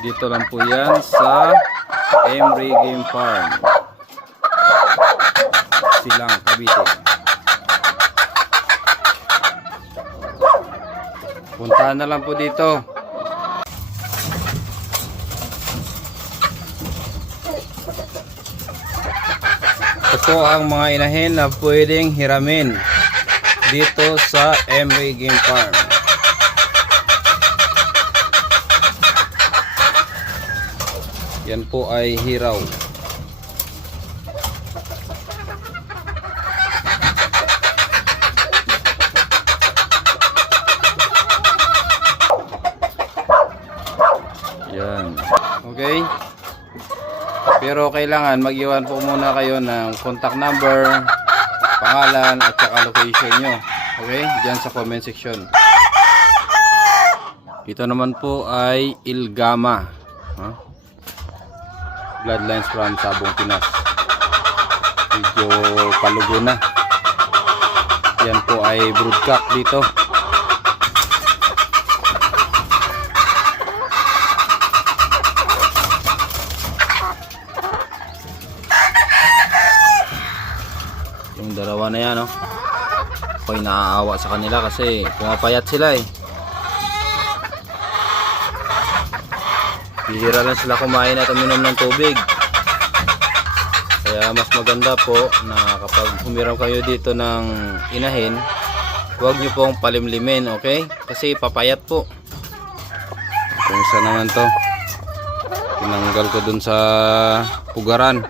Dito lang po yan sa Emery Game Farm, Silang, Cavite. Puntahan na lang po dito. Ito ang mga inahin na pwedeng hiramin dito sa Emery Game Farm. Yan po ay hiraw. Yan. Okay. Pero kailangan mag-iwan po muna kayo ng contact number, pangalan at saka location nyo. Okay? Diyan sa comment section. Ito naman po ay Ilgama. Bloodlines from Sabong, Pinas. Medyo palugo na. Yan po ay broodcock dito. Yung dalawa na yan, ako'y naaawa sa kanila kasi pumapayat sila eh. Bihira lang sila kumain at uminom ng tubig. Kaya mas maganda po na kapag humiram kayo dito ng inahin, huwag nyo pong palimlimin, okay? Kasi papayat po. Kung isa naman to, tinanggal ko dun sa pugaran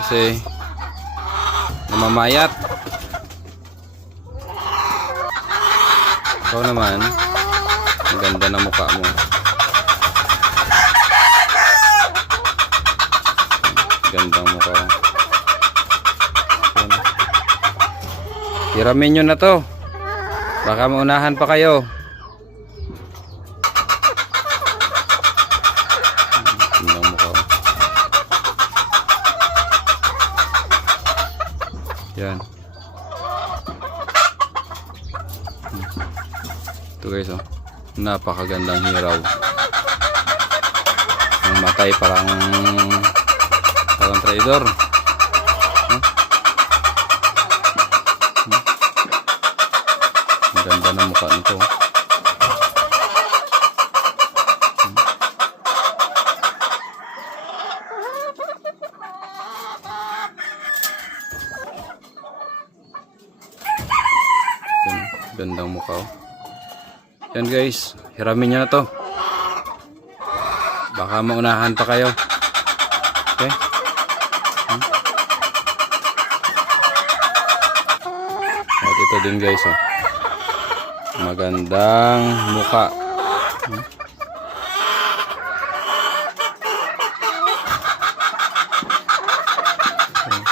kasi namamayat. Ikaw naman, ang ganda na mukha mo. Gandang mukha. Hiramin nyo na to. Baka maunahan pa kayo. Gandang mukha. Yan. Ito guys, napakagandang hiraw. Ang matay parang traidor. Ang ganda ng mukha nito. Gandang mukha. Yan guys, hiramin nyo na to. Baka maunahan pa kayo. Okay? At ito din guys, magandang mukha.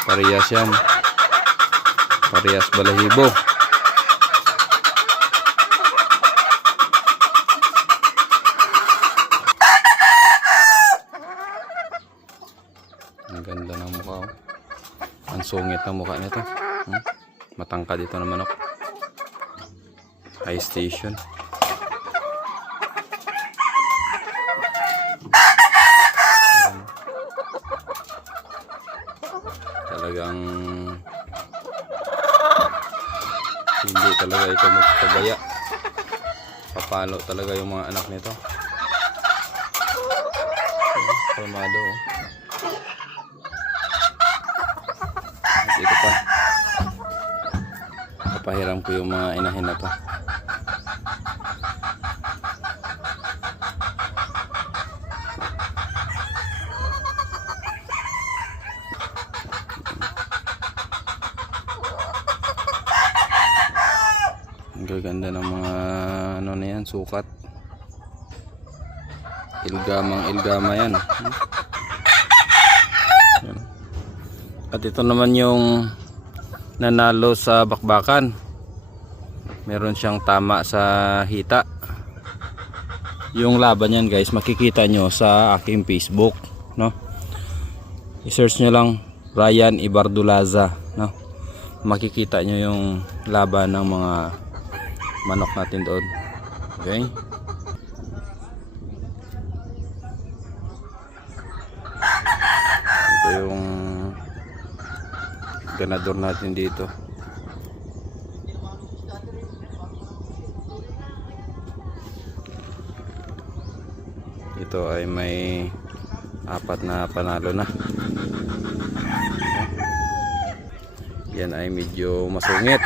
Parehas yan. Parehas balahibo. Ang ganda ng mukha. Ang sungit ng mukha nito. Matangkad dito ng manok. High station. Talagang hindi talaga ito magpabaya. Papalo talaga yung mga anak nito. Formado. At ito pa. Papahiram ko yung mga inahin na to. Ang gaganda ng mga ano na yan, sukat. Ilgama yan. At ito naman yung nanalo sa bakbakan. Meron siyang tama sa hita. Yung laban yan guys, makikita nyo sa aking Facebook, no? I-search nyo lang Ryan Ibardulaza, no? Makikita nyo yung laban ng mga manok natin doon. Okay? Ito yung ganador natin dito. Ito ay may 4 na panalo na. Yan ay medyo masungit.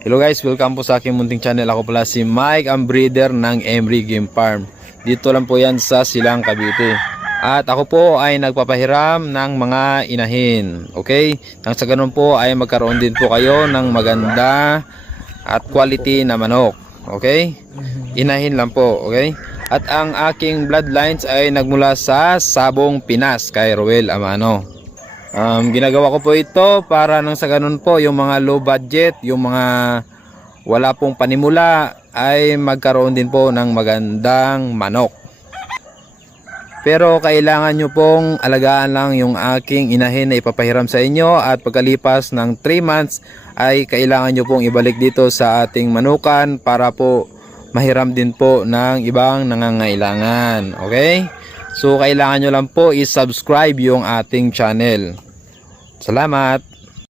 Hello guys, welcome po sa aking munting channel. Ako pala si Mike, ang breeder ng Emery Game Farm. Dito lang po yan sa Silang, Cavite. At ako po ay nagpapahiram ng mga inahin. Okay? Nang sa ganun po ay magkaroon din po kayo ng maganda at quality na manok. Okay? Inahin lang po. Okay? At ang aking bloodlines ay nagmula sa Sabong, Pinas kay Roel Amano. Ginagawa ko po ito para nang sa ganun po yung mga low budget, yung mga wala pong panimula ay magkaroon din po ng magandang manok. Pero kailangan nyo pong alagaan lang yung aking inahin na ipapahiram sa inyo, at pagkalipas ng 3 months ay kailangan nyo pong ibalik dito sa ating manukan para po mahiram din po ng ibang nangangailangan. Okay? So kailangan nyo lang po i-subscribe yung ating channel. Salamat!